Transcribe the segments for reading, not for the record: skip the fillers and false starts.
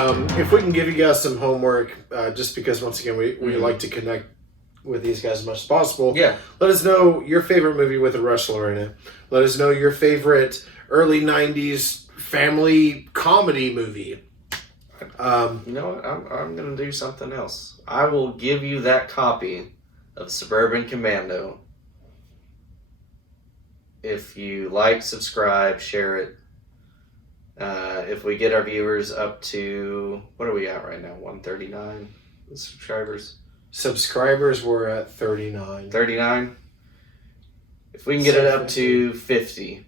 If we can give you guys some homework, just because once again we like to connect with these guys as much as possible. Yeah. Let us know your favorite movie with a wrestler in it. Let us know your favorite early 90s family comedy movie. You know what? I'm going to do something else. I will give you that copy of Suburban Commando. If you like, subscribe, share it. If we get our viewers up to, what are we at right now? 139 subscribers? Subscribers were at 39. 39? If we can get it up to 50,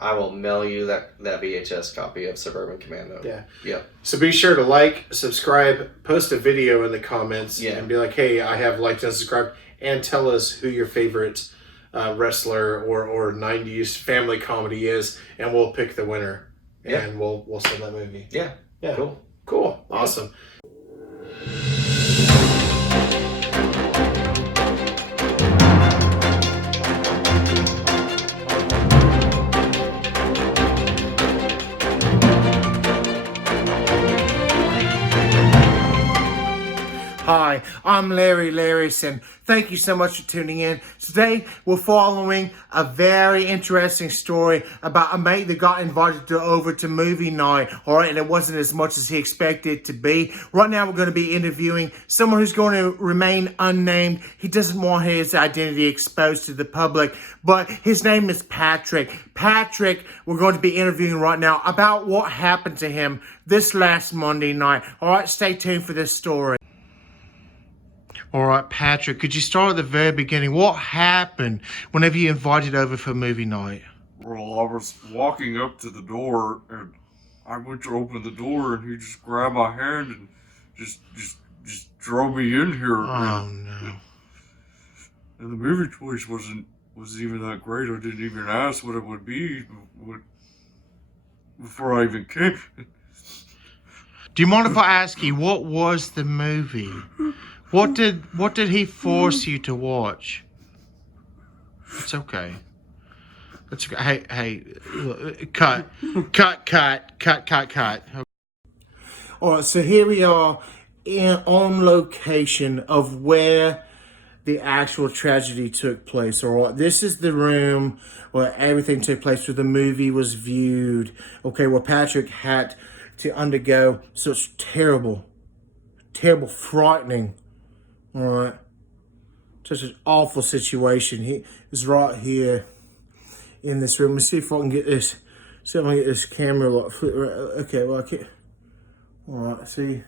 I will mail you that VHS copy of Suburban Commando. Yeah. Yep. So be sure to like, subscribe, post a video in the comments, Yeah. and be like, hey, I have liked and subscribed, and tell us who your favorite wrestler or 90s family comedy is, and we'll pick the winner. Yeah. And we'll send that movie. Yeah. Yeah. Cool. Cool. Awesome. Hi, I'm Larry Larison. Thank you so much for tuning in. Today, we're following a very interesting story about a mate that got invited over to movie night, all right, and it wasn't as much as he expected it to be. Right now, we're going to be interviewing someone who's going to remain unnamed. He doesn't want his identity exposed to the public, but his name is Patrick. Patrick, we're going to be interviewing right now about what happened to him this last Monday night. All right, stay tuned for this story. All right, Patrick, could you start at the very beginning? What happened whenever you invited over for movie night? Well, I was walking up to the door, and I went to open the door, and he just grabbed my hand and just drove me in here. Oh, no. And the movie choice wasn't even that great. I didn't even ask what it would be before I even came. Do you mind if I ask you, what was the movie? What did he force you to watch? It's okay. It's okay. Hey, cut. All right, so here we are on location of where the actual tragedy took place. All right, this is the room where everything took place, where the movie was viewed. Okay, where Patrick had to undergo such terrible, frightening. All right, such an awful situation. He is right here in this room. Let's see if I can get this. See if I can get this camera like flip. Okay, well I can't. All right, see.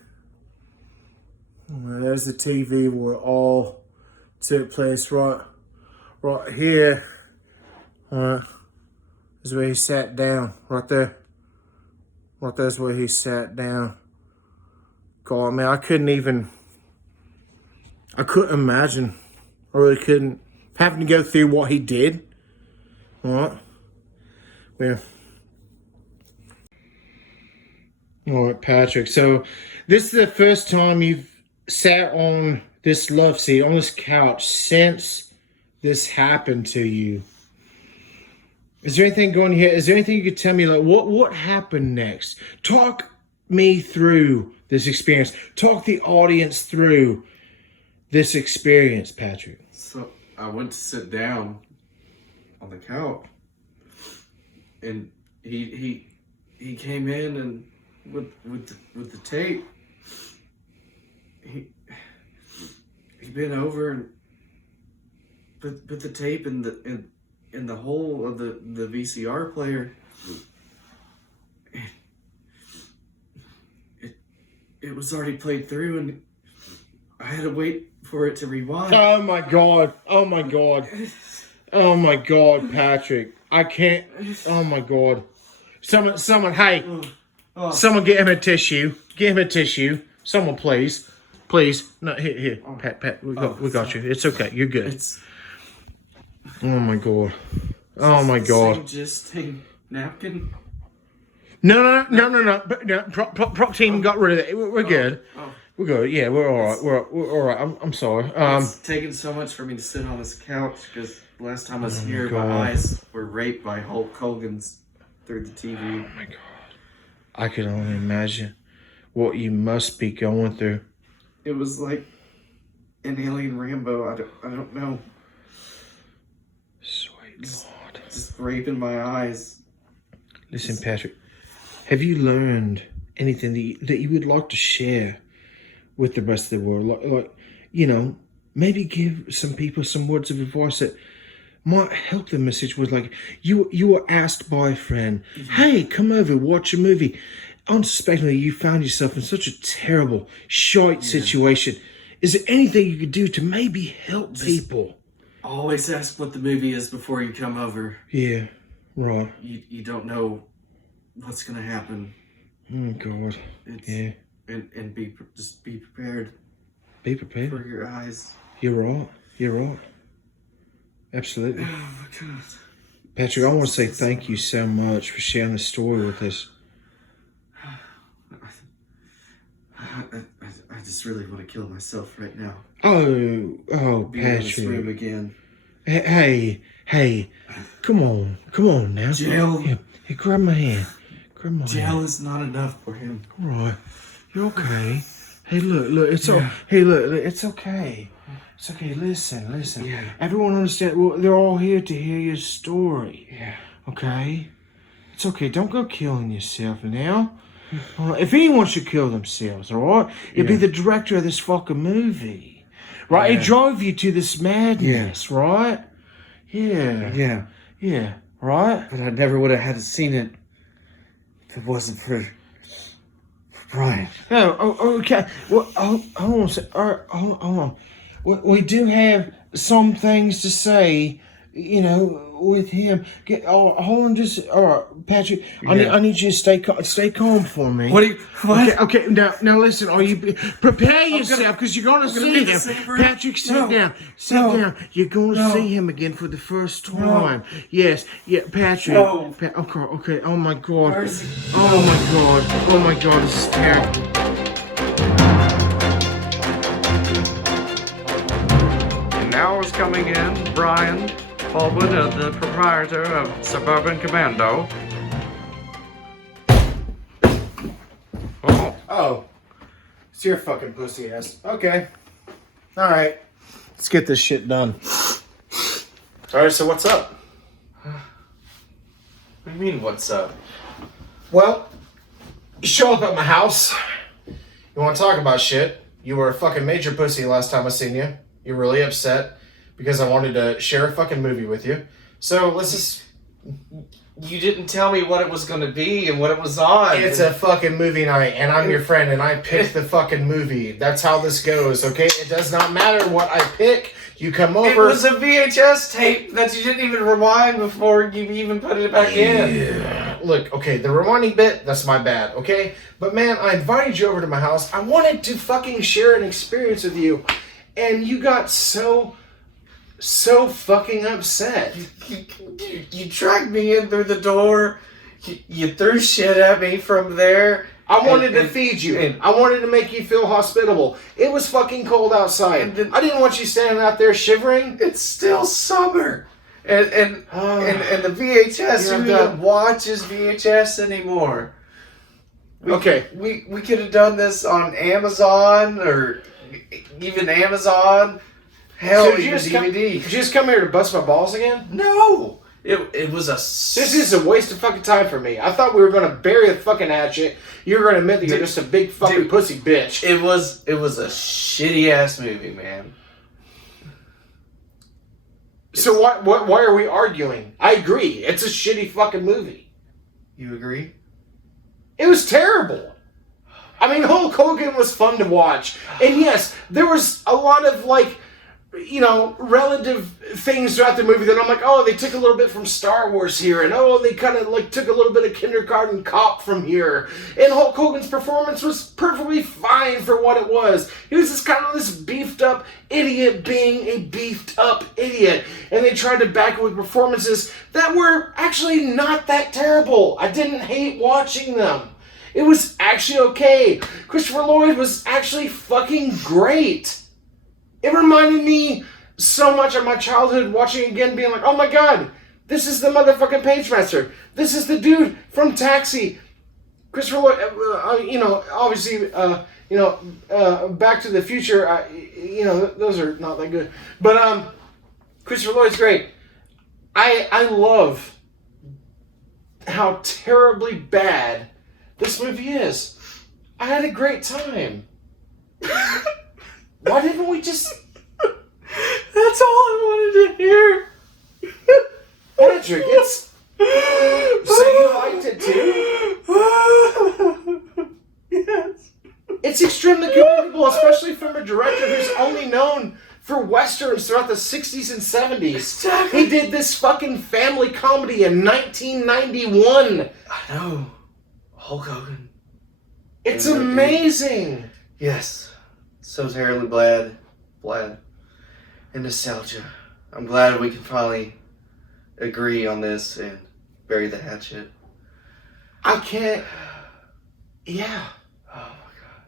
There's the TV where it all took place. Right here. All right, this is where he sat down. Right there. Right there's where he sat down. God, man, I couldn't imagine. I really couldn't. Having to go through what he did. All right. Yeah. All right, Patrick. So this is the first time you've sat on this love seat, on this couch, since this happened to you. Is there anything going here? Is there anything you could tell me, like, what happened next? Talk me through this experience. Talk the audience through this experience, Patrick. So I went to sit down on the couch, and he came in and with the tape. He bent over and put the tape in the hole of the VCR player. It was already played through, and I had to wait for it to rewind. Oh my god, Patrick. I can't. Oh my god. Someone, hey. Someone get him a tissue. Someone, please. No, here. Pat, we got you. It's okay. You're good. Oh my god. Just a napkin. No. Prop team got rid of it. We're good. We're good. Yeah, we're all right. We're all right. I'm sorry. It's taken so much for me to sit on this couch because last time I was here, my eyes were raped by Hulk Hogan's through the TV. Oh my god. I can only imagine. what you must be going through. It was like an alien Rambo. I don't know. Sweet Lord. Just raping my eyes. Listen, Patrick, have you learned anything that you would like to share with the rest of the world? Like, you know, maybe give some people some words of advice that might help the message. Was like, you were asked by a friend, hey, come over, watch a movie. Unsuspectingly, you found yourself in such a terrible, shite situation. Is there anything you could do to maybe help people? Always ask what the movie is before you come over. Yeah, right. You don't know what's gonna happen. Oh God. Yeah. And just be prepared. Be prepared. For your eyes. You're right. You're right. Absolutely. Oh my God. Patrick, I want to say thank you so much for sharing the story with us. I just really want to kill myself right now. Oh, Be in this room Patrick. again. Hey, come on now. Jail. Hey, grab my hand. Grab my Jail hand. is not enough for him. All right, you're okay. Hey, look, it's Yeah. look, it's okay. It's okay. Listen. Yeah. Everyone understands. Well, they're all here to hear your story. Yeah. Okay. It's okay. Don't go killing yourself now. All right? If anyone should kill themselves, all right, it'd be Yeah. the director of this fucking movie, right? Yeah. It drove you to this madness, right? Yeah. Yeah. Right. But I never would have had seen it if it wasn't for Brian. Oh, okay. Well, hold on a sec. All right, hold on. We do have some things to say, you know, with him. Hold on, just all right, Patrick. I need you to stay calm for me. What? Okay. Now listen. Are you prepare yourself because you're gonna see him. Patrick, sit down. Sit down. You're gonna see him again for the first time. Yes. Yeah, Patrick. No. Okay. Oh my God. Mercy. Oh my God. This is terrible. And now is coming in Brian Baldwin, the proprietor of Suburban Commando. Oh, it's your fucking pussy ass. Okay. All right. Let's get this shit done. All right, so what's up? What do you mean, what's up? Well, you show up at my house. You want to talk about shit. You were a fucking major pussy last time I seen you. You're really upset because I wanted to share a fucking movie with you. So let's just... You didn't tell me what it was going to be and what it was on. It's a fucking movie night, and I'm your friend, and I pick the fucking movie. That's how this goes, okay? It does not matter what I pick. You come over... It was a VHS tape that you didn't even rewind before you even put it back in. Look, okay, the rewinding bit, that's my bad, okay? But man, I invited you over to my house. I wanted to fucking share an experience with you, and you got so fucking upset. You dragged me in through the door. You threw shit at me from there. I wanted to feed you. I wanted to make you feel hospitable. It was fucking cold outside. I didn't want you standing out there shivering. It's still summer. And the VHS, who even watches VHS anymore? We could have done this on Amazon or even Amazon. Hell, So even DVD. did you just come here to bust my balls again? No! It was a... This is a waste of fucking time for me. I thought we were going to bury the fucking hatchet. You were going to admit that you're just a big fucking pussy bitch. It was a shitty ass movie, man. So why are we arguing? I agree. It's a shitty fucking movie. You agree? It was terrible. I mean, Hulk Hogan was fun to watch. And yes, there was a lot of, like, you know, relative things throughout the movie that I'm like, oh, they took a little bit from Star Wars here, and oh, they kind of like took a little bit of Kindergarten Cop from here. And Hulk Hogan's performance was perfectly fine for what it was. He was just kind of this beefed up idiot being a beefed up idiot. And they tried to back it with performances that were actually not that terrible. I didn't hate watching them. It was actually okay. Christopher Lloyd was actually fucking great. It reminded me so much of my childhood watching again, being like, oh my god, this is the motherfucking Pagemaster. This is the dude from Taxi. Christopher Lloyd, obviously, Back to the Future, those are not that good. But Christopher Lloyd's great. I love how terribly bad this movie is. I had a great time. Why didn't we just... That's all I wanted to hear. Patrick, it's... So you liked it too? Yes. It's extremely commendable, especially from a director who's only known for westerns throughout the 60s and 70s. Exactly. He did this fucking family comedy in 1991. I know. Hulk Hogan. It's amazing. Yes. So terribly glad. And nostalgia. I'm glad we can finally agree on this and bury the hatchet. I can't... Yeah. Oh my god.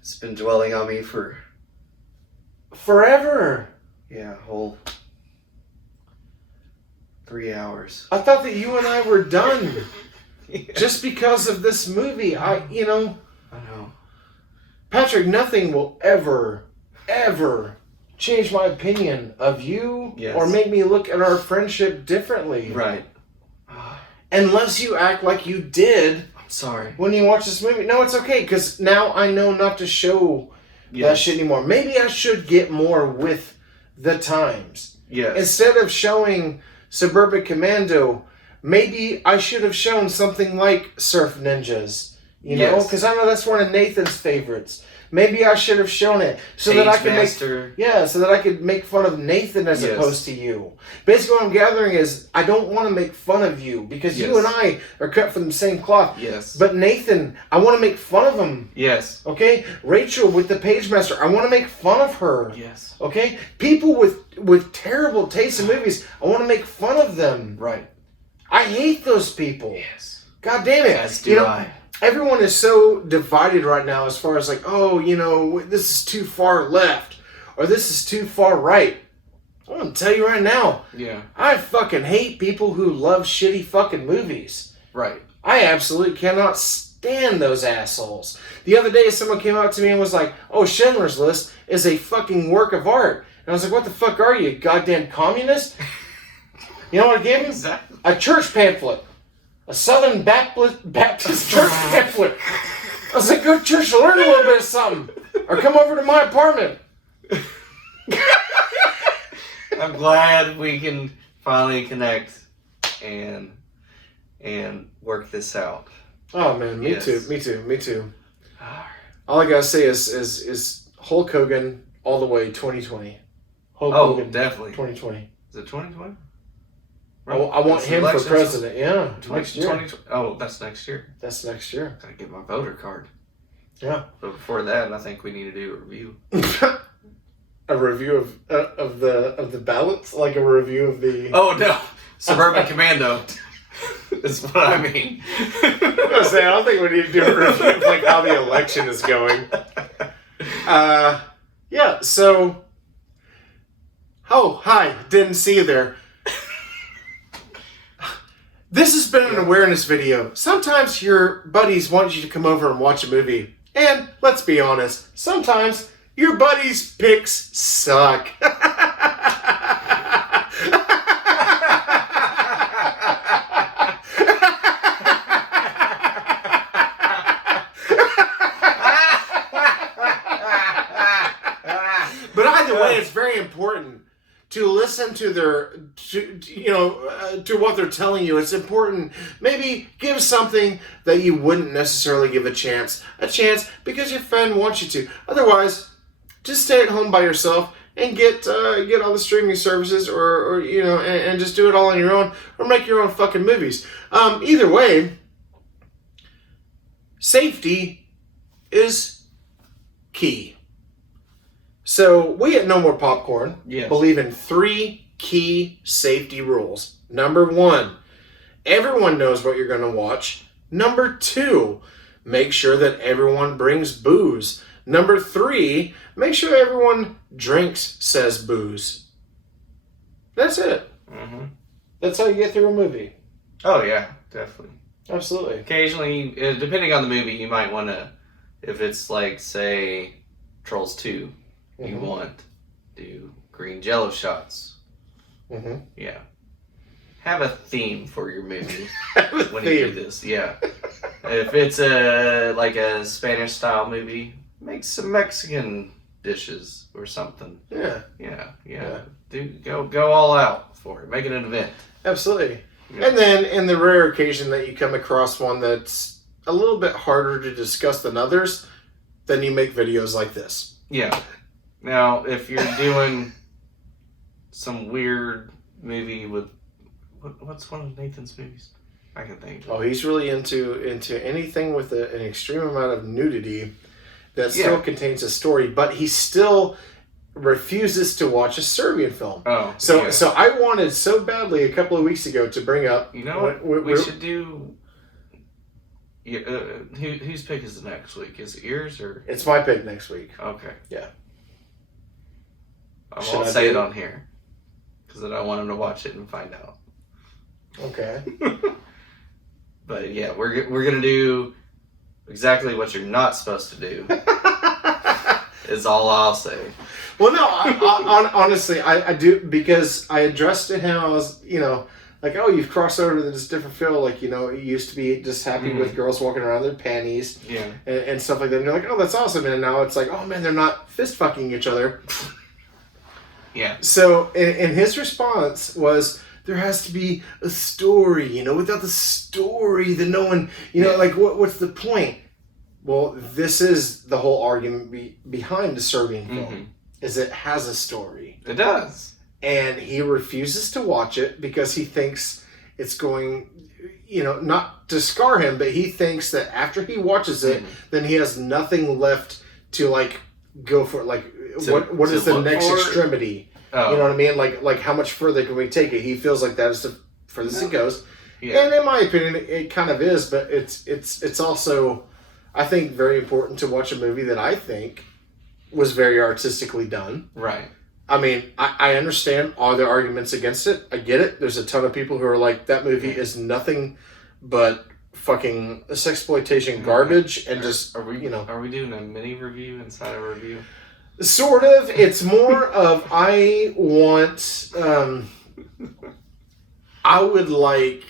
It's been dwelling on me for... Forever. Yeah, a whole 3 hours. I thought that you and I were done. Yeah. Just because of this movie. I know. Patrick, nothing will ever change my opinion of you or make me look at our friendship differently. Right. Unless you act like you did. I'm sorry. When you watch this movie. No, it's okay, because now I know not to show that shit anymore. Maybe I should get more with the times. Yes. Instead of showing Suburban Commando, maybe I should have shown something like Surf Ninjas. You know? Because I know that's one of Nathan's favorites. Maybe I should have shown it so that I could make fun of Nathan as opposed to you. Basically, what I'm gathering is I don't want to make fun of you because you and I are cut from the same cloth. Yes. But Nathan, I want to make fun of him. Yes. Okay. Rachel with the Page Master, I want to make fun of her. Yes. Okay. People with terrible taste in movies, I want to make fun of them. Right. I hate those people. Yes. God damn it. As do I. Everyone is so divided right now as far as like, this is too far left or this is too far right. I'm going to tell you right now. Yeah. I fucking hate people who love shitty fucking movies. Right. I absolutely cannot stand those assholes. The other day, someone came up to me and was like, oh, Schindler's List is a fucking work of art. And I was like, what the fuck are you, goddamn communist? You know what I gave him? Exactly. A church pamphlet. A Southern Baptist church pamphlet. I was like, go to church to learn a little bit of something. Or come over to my apartment. I'm glad we can finally connect and work this out. Oh man, me too. All I gotta say is Hulk Hogan all the way 2020. Hulk Hogan definitely 2020. Is it 2020? Right. I want him for president. Yeah, next year. That's next year. That's next year. Gotta get my voter card. Yeah. But before that, I think we need to do a review. A review of the ballots, like a review of the. Oh no, Suburban Commando. Is what I mean. I was saying, I don't think we need to do a review of like how the election is going. Yeah. So. Oh, hi! Didn't see you there. This has been an awareness video. Sometimes your buddies want you to come over and watch a movie. And, let's be honest, sometimes your buddies' picks suck. But either way, it's very important to listen to to what they're telling you. It's important. Maybe give something that you wouldn't necessarily give a chance because your friend wants you to. Otherwise, just stay at home by yourself and get all the streaming services or and just do it all on your own or make your own fucking movies. Either way, safety is key. So, we at No More Popcorn believe in 3 key safety rules. Number 1, everyone knows what you're going to watch. Number 2, make sure that everyone brings booze. Number 3, make sure everyone drinks says booze. That's it. Mm-hmm. That's how you get through a movie. Oh, yeah, definitely. Absolutely. Occasionally, depending on the movie, you might want to, if it's like, say, Trolls 2, you want to do green jello shots. Yeah. Have a theme for your movie when you do this. Yeah. If it's like a Spanish style movie, make some Mexican dishes or something. Yeah. Go all out for it. Make it an event. Absolutely. Yeah. And then, in the rare occasion that you come across one that's a little bit harder to discuss than others, then you make videos like this. Yeah. Now, if you're doing some weird movie with what's one of Nathan's movies? I can think. Oh, he's really into anything with an extreme amount of nudity that still contains a story, but he still refuses to watch a Serbian film. Oh, so I wanted so badly a couple of weeks ago to bring up. You know what? We should do. Whose pick is it next week? Is it yours or? It's my pick next week. Okay. Yeah. I won't say it on here because then I want him to watch it and find out. Okay. But yeah, we're gonna do exactly what you're not supposed to do. Is all I'll say. Well, no, honestly, I do, because I addressed to him. I was, like, oh, you've crossed over to this different field. Like, you used to be just happy with girls walking around in their panties, and stuff like that. And you're like, oh, that's awesome. And now it's like, oh man, they're not fist fucking each other. Yeah. So, and his response was, there has to be a story, without the story, then no one, like, what's the point? Well, this is the whole argument behind the Serbian film, is it has a story. It does. And he refuses to watch it because he thinks it's going, not to scar him, but he thinks that after he watches it, then he has nothing left to, like, go for it. Like, what is the next extremity? Oh. You know what I mean? Like how much further can we take it? He feels like that is the furthest it goes. Yeah. And in my opinion, it kind of is, but it's also, I think, very important to watch a movie that I think was very artistically done. Right. I mean, I understand all the arguments against it. I get it. There's a ton of people who are like, that movie is nothing but fucking sexploitation garbage, and are we doing a mini review inside a review? Sort of. It's more of, I want, I would like,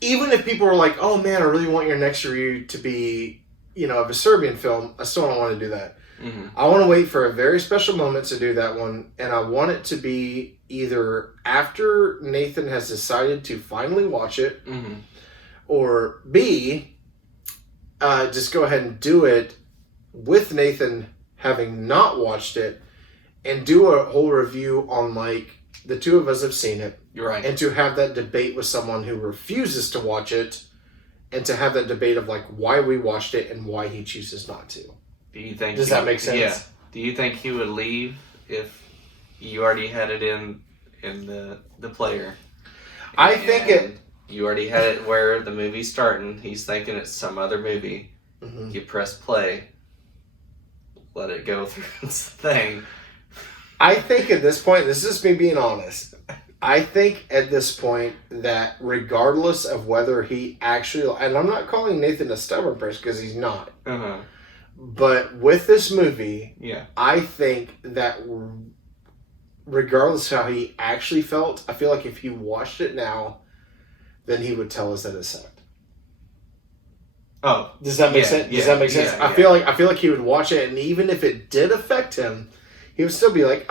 even if people are like, oh man, I really want your next review to be, of a Serbian film, I still don't want to do that. I want to wait for a very special moment to do that one, and I want it to be either after Nathan has decided to finally watch it, or B, just go ahead and do it with Nathan having not watched it, and do a whole review on, like, the two of us have seen it. You're right. And to have that debate with someone who refuses to watch it, and to have that debate of, like, why we watched it and why he chooses not to. Do you think? Does that make sense? Yeah. Do you think he would leave if you already had it in the player? I think it. You already had it where the movie's starting. He's thinking it's some other movie. You press play. Let it go through its thing. I think at this point, this is me being honest, I think at this point that regardless of whether he actually, and I'm not calling Nathan a stubborn person because he's not, but with this movie, I think that regardless of how he actually felt, I feel like if he watched it now, then he would tell us that it sucked. Oh, does that make sense? Does that make sense? I feel like he would watch it, and even if it did affect him, he would still be like,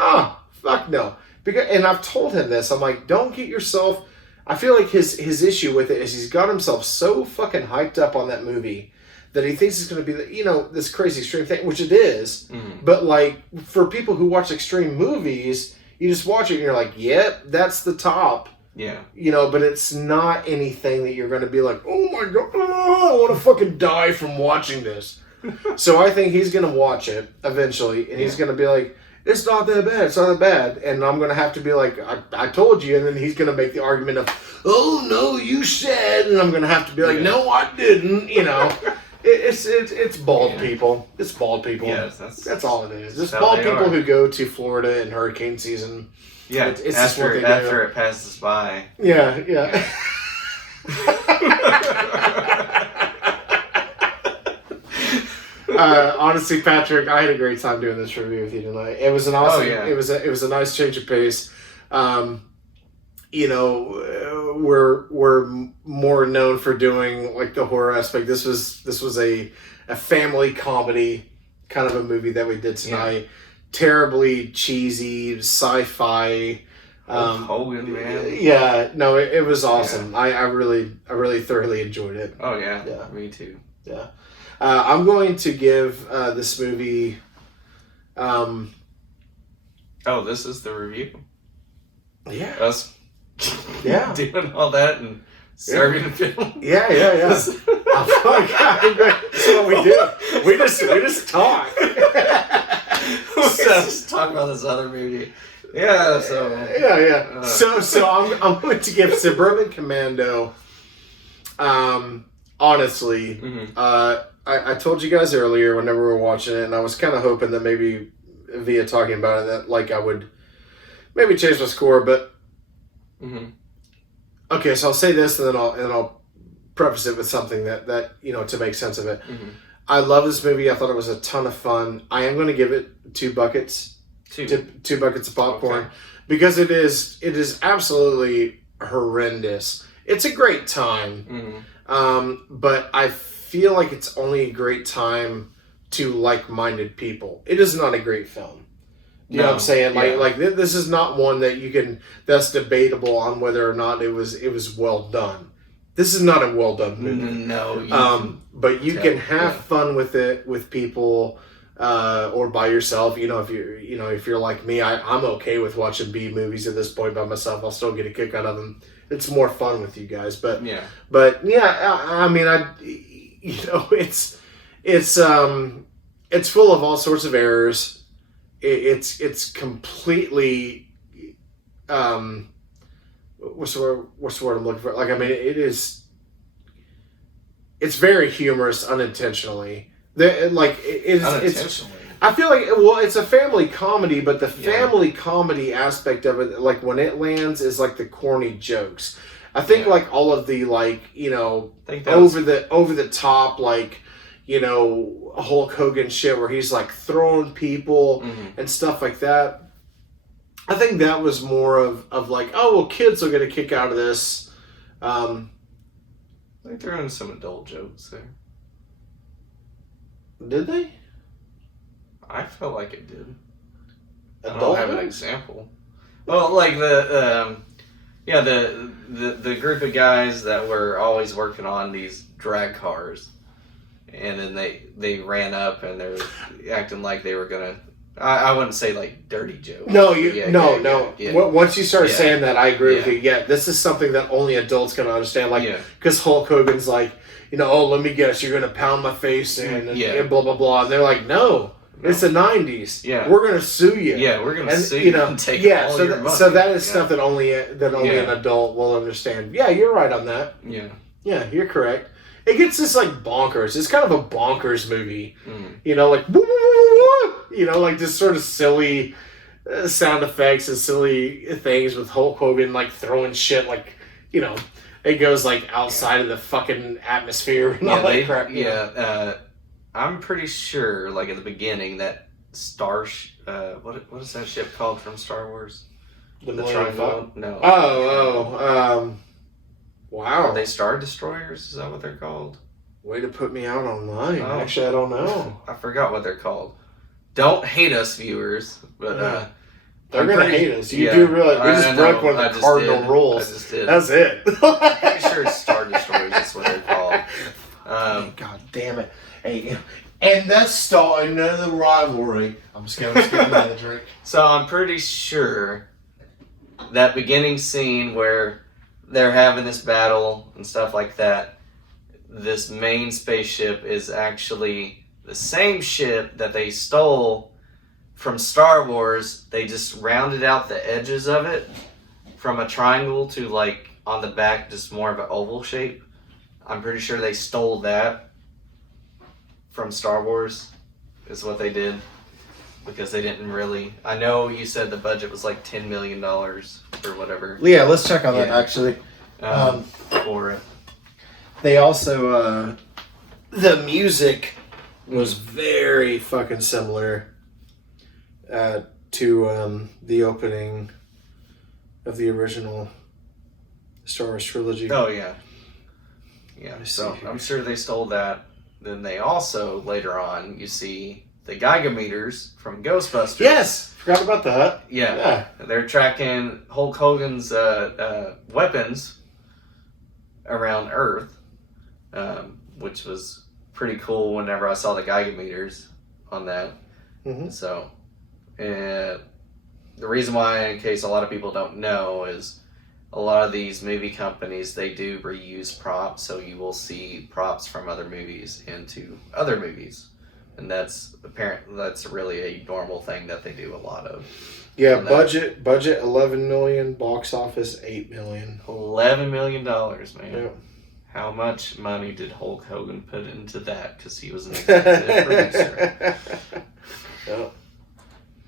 fuck no. And I've told him this. I'm like, don't get yourself. I feel like his issue with it is he's got himself so fucking hyped up on that movie that he thinks it's going to be, this crazy extreme thing, which it is. But, like, for people who watch extreme movies, you just watch it and you're like, yep, that's the top. Yeah. But it's not anything that you're going to be like, oh my God, I want to fucking die from watching this. So I think he's going to watch it eventually, and he's going to be like, it's not that bad, it's not that bad. And I'm going to have to be like, I told you, and then he's going to make the argument of, oh no, you said, and I'm going to have to be like, no, I didn't, It's bald people. It's bald people. Yes, that's all it is. It's bald people who go to Florida in hurricane season. Yeah, it's just what they do. After it passes by. Yeah. Honestly, Patrick, I had a great time doing this review with you tonight. It was an awesome. Oh, yeah. It was a nice change of pace. You know, we're more known for doing like the horror aspect. This was a family comedy kind of a movie that we did tonight. Yeah. Terribly cheesy sci-fi. Hogan, man. Yeah, no, it was awesome. Yeah. I really thoroughly enjoyed it. Oh yeah, me too. Yeah. I'm going to give this movie. Oh, this is the review. Yeah. Us. Yeah. Doing all that and serving the film. Yeah. That's what we do. We just talk. Just talk about this other movie. Yeah. So. Yeah. So I'm going to give Suburban Commando. Honestly, mm-hmm. I told you guys earlier whenever we were watching it, and I was kind of hoping that maybe via talking about it that like I would maybe change my score, but mm-hmm. Okay, so I'll say this and then I'll preface it with something that you know to make sense of it. Mm-hmm. I love this movie. I thought it was a ton of fun. I am going to give it 2 buckets, two buckets of popcorn, because it is absolutely horrendous. It's a great time, but I feel like it's only a great time to like-minded people. It is not a great film. You know what I'm saying? Like this is not one that that's debatable on whether or not it was well done. This is not a well done movie. No. But you can have fun with it with people or by yourself. You know, if you're like me, I'm okay with watching B movies at this point by myself. I'll still get a kick out of them. It's more fun with you guys. But yeah, I mean, it's full of all sorts of errors. It's completely what's the word I'm looking for? Like, I mean, it's very humorous unintentionally. Unintentionally. I feel like it's a family comedy, but the family comedy aspect of it, like when it lands, is like the corny jokes. I think like all of the over the top Hulk Hogan shit where he's like throwing people and stuff like that. I think that was more of like, oh well, kids will get a kick out of this. They threw in some adult jokes there. Did they? I felt like it did. Adult I don't have an example. Well, like the group of guys that were always working on these drag cars, and then they ran up and they're acting like they were gonna. I wouldn't say like dirty jokes. No, no. Once you start saying that, I agree with you. Yeah, this is something that only adults can understand. Like, because Hulk Hogan's like, oh, let me guess, you're gonna pound my face in and blah blah blah, and they're like, no. It's the 90s. Yeah, we're gonna sue you. Yeah, we're gonna sue you and take all your money. So that is stuff that only an adult will understand. Yeah, you're right on that. Yeah, you're correct. It gets this like bonkers. It's kind of a bonkers movie. Like like this sort of silly sound effects and silly things with Hulk Hogan like throwing shit like it goes like outside of the fucking atmosphere and all that crap. I'm pretty sure, like at the beginning, that what is that ship called from Star Wars? The Triangle? No. Wow. Are they Star Destroyers? Is that what they're called? Way to put me out on mine. Actually, I don't know. I forgot what they're called. Don't hate us, viewers, but they're gonna hate us. You do realize we just broke one of the cardinal rules. I just did. That's it. I'm pretty sure it's Star Destroyers. That's what they're called. God damn it. Hey, and that's starting another rivalry. I'm just gonna another drink. So I'm pretty sure that beginning scene where they're having this battle and stuff like that, this main spaceship is actually the same ship that they stole from Star Wars. They just rounded out the edges of it from a triangle to like on the back just more of an oval shape. I'm pretty sure they stole that from Star Wars is what they did, because they didn't really. I know you said the budget was like $10 million or whatever. Yeah, let's check on that actually. For it. They also, the music was very fucking similar to the opening of the original Star Wars trilogy. Oh, yeah. Yeah, so I'm sure they stole that. Then they also, later on, you see the Geiger-meters from Ghostbusters. Yes! Forgot about that. Yeah. They're tracking Hulk Hogan's weapons around Earth, which was pretty cool whenever I saw the Geiger-meters on that. Mm-hmm. So, the reason why, in case a lot of people don't know, is a lot of these movie companies, they do reuse props, so you will see props from other movies into other movies. And that's really a normal thing that they do a lot of. Yeah, budget 11 million, box office 8 million. $11 million, man. Yep. How much money did Hulk Hogan put into that? Because he was an executive producer. Yep.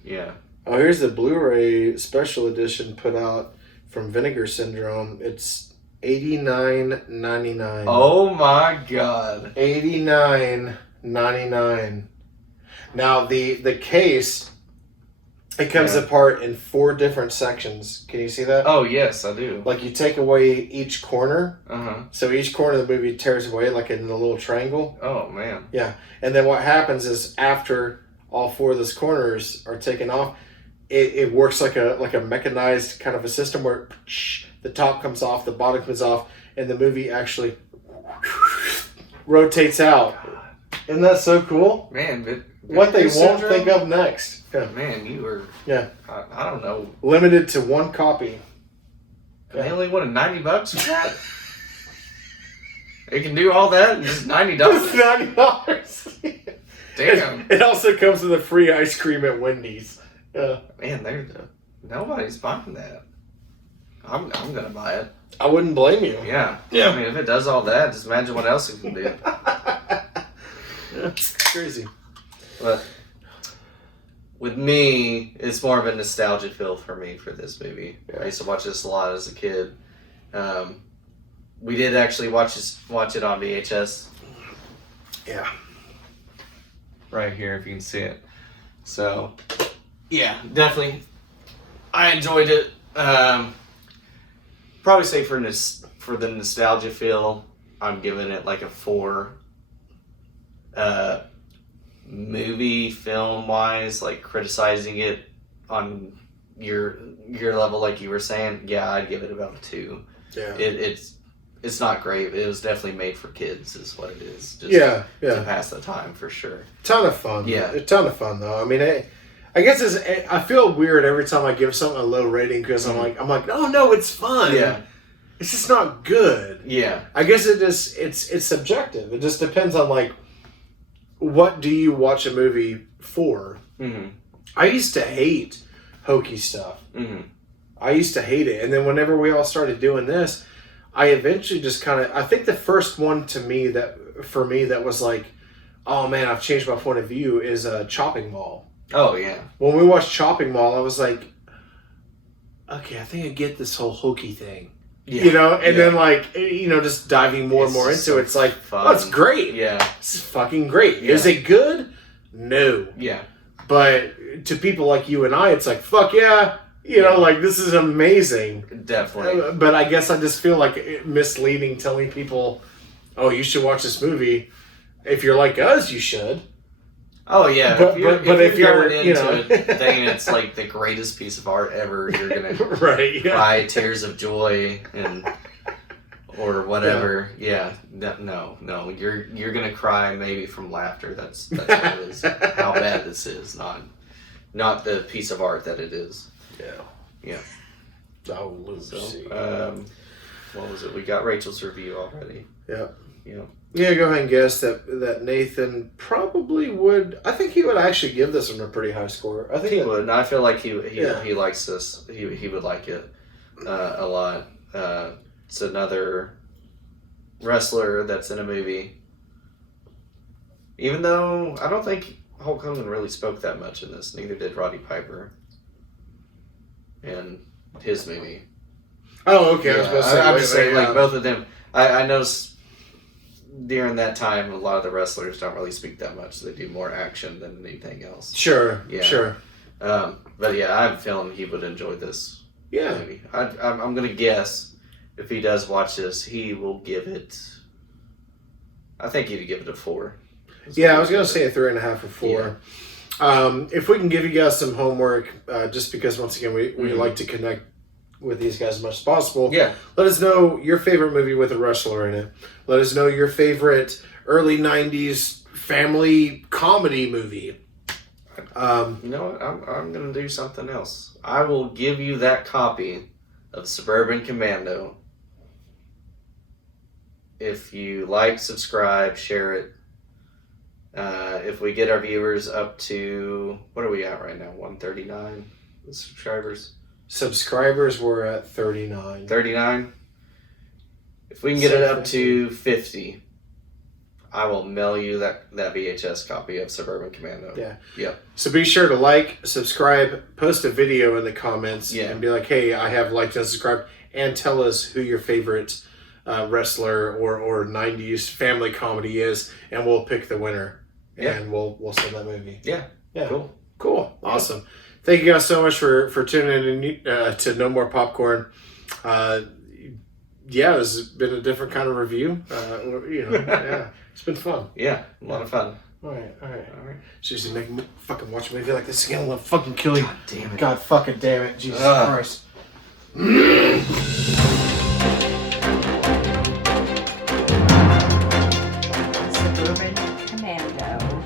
Yeah. Oh, here's the Blu-ray special edition put out from Vinegar Syndrome. It's $89.99. Oh my God. $89.99. Now the case, it comes apart in 4 different sections. Can you see that? Oh yes, I do. Like you take away each corner. Uh-huh. So each corner of the movie tears away like in a little triangle. Oh man. Yeah. And then what happens is after all 4 of those corners are taken off, it works like a mechanized kind of a system where the top comes off, the bottom comes off, and the movie actually rotates out. Isn't that so cool? Man, What they won't think of next. Yeah. Man, you were... Yeah. I don't know. Limited to 1 copy. They only wanted $90 for that? It can do all that and just $90? $90. Damn. It also comes with a free ice cream at Wendy's. Yeah. Man, nobody's buying that. I'm gonna buy it. I wouldn't blame you. Yeah. Yeah. I mean, if it does all that, just imagine what else it can do. Yeah, it's crazy. But with me, it's more of a nostalgia feel for me for this movie. Yeah. I used to watch this a lot as a kid. We did actually watch it on VHS. Yeah. Right here, if you can see it. So, yeah, definitely. I enjoyed it. Probably say for the nostalgia feel, I'm giving it like a 4. Movie film wise, like criticizing it on your level, like you were saying, yeah, I'd give it about a 2. Yeah. It's not great. It was definitely made for kids, is what it is. Just Yeah. to pass the time for sure. Ton of fun. Yeah. A ton of fun though. I mean, I guess I feel weird every time I give something a low rating because I'm like, oh no, it's fun. Yeah. It's just not good. Yeah. I guess it's subjective. It just depends on like, what do you watch a movie for? Mm-hmm. I used to hate hokey stuff. Mm-hmm. I used to hate it. And then whenever we all started doing this, I eventually just kind of, I think the first one for me that was like, oh man, I've changed my point of view is Chopping Mall. Oh yeah. When we watched Chopping Mall, I was like, okay, I think I get this whole hokey thing. Yeah. You know, and then like, just diving more and more into it, it's like, fun. oh, it's great. Yeah. It's fucking great. Yeah. Is it good? No. Yeah. But to people like you and I, it's like, fuck yeah. You know, like, this is amazing. Definitely. But I guess I just feel like misleading telling people, oh, you should watch this movie. If you're like us, you should. Oh yeah, But if you're going into it thinking it's like the greatest piece of art ever, you're gonna right, cry tears of joy or whatever. Yeah, no, you're gonna cry maybe from laughter. That's what it is. How bad this is, not the piece of art that it is. Yeah. Oh, Lucy. So, what was it? We got Rachel's review already. Yeah. Yeah. Yeah, go ahead and guess that Nathan probably would. I think he would actually give this one a pretty high score. I think He would. And I feel like he likes this. He would like it a lot. It's another wrestler that's in a movie. Even though I don't think Hulk Hogan really spoke that much in this. Neither did Roddy Piper in his movie. Oh, okay. I was supposed to say. I'm just saying, like both of them. I noticed during that time, a lot of the wrestlers don't really speak that much. They do more action than anything else. Sure. Yeah. Sure. But yeah, I have a feeling he would enjoy this Yeah. movie. I'm going to guess if he does watch this, he will give it. I think he'd give it a 4. Yeah, I was gonna say a 3.5 or 4. If we can give you guys some homework, just because once again we like to connect with these guys as much as possible. Yeah. Let us know your favorite movie with a wrestler in it. Let us know your favorite early '90s family comedy movie. You know what? I'm going to do something else. I will give you that copy of Suburban Commando. If you like, subscribe, share it. If we get our viewers up to, what are we at right now? 139 subscribers? Subscribers were at 39. 39? If we can get it up to 50, I will mail you that VHS copy of Suburban Commando. Yeah. Yep. So be sure to like, subscribe, post a video in the comments, Yeah. and be like, hey, I have liked and subscribed, and tell us who your favorite wrestler or 90s family comedy is, and we'll pick the winner. Yeah. And we'll send that movie. Yeah. Cool. Awesome. Thank you guys so much for tuning in to No More Popcorn. Yeah, this has been a different kind of review. Yeah, it's been fun. Yeah, a lot of fun. All right. Seriously, make me fucking watch a movie like this again. I'm gonna fucking kill you. God damn it. God fucking damn it. Jesus Christ. Suburban Commando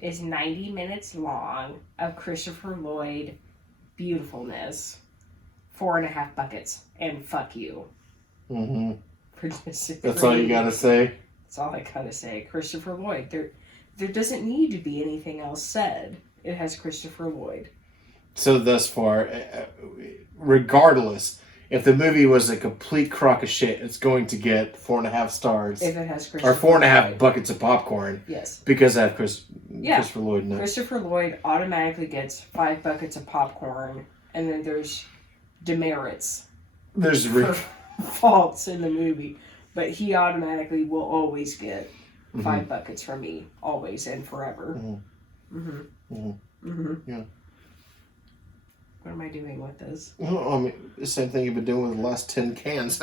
is 90 minutes long of Christopher Lloyd beautifulness. 4.5 buckets. And fuck you. Mm-hmm. For this That's all you gotta say? That's all I gotta say. Christopher Lloyd. There doesn't need to be anything else said. It has Christopher Lloyd. So thus far, regardless, if the movie was a complete crock of shit, it's going to get 4.5 stars. If it has Christopher Or 4.5 Lloyd. buckets of popcorn. Yes. Because I have Christopher Lloyd in it. Christopher Lloyd automatically gets 5 buckets of popcorn, and then there's demerits. There's for faults in the movie, but he automatically will always get 5 buckets from me, always and forever. Yeah. What am I doing with this? Well, I mean, the same thing you've been doing with the last 10 cans.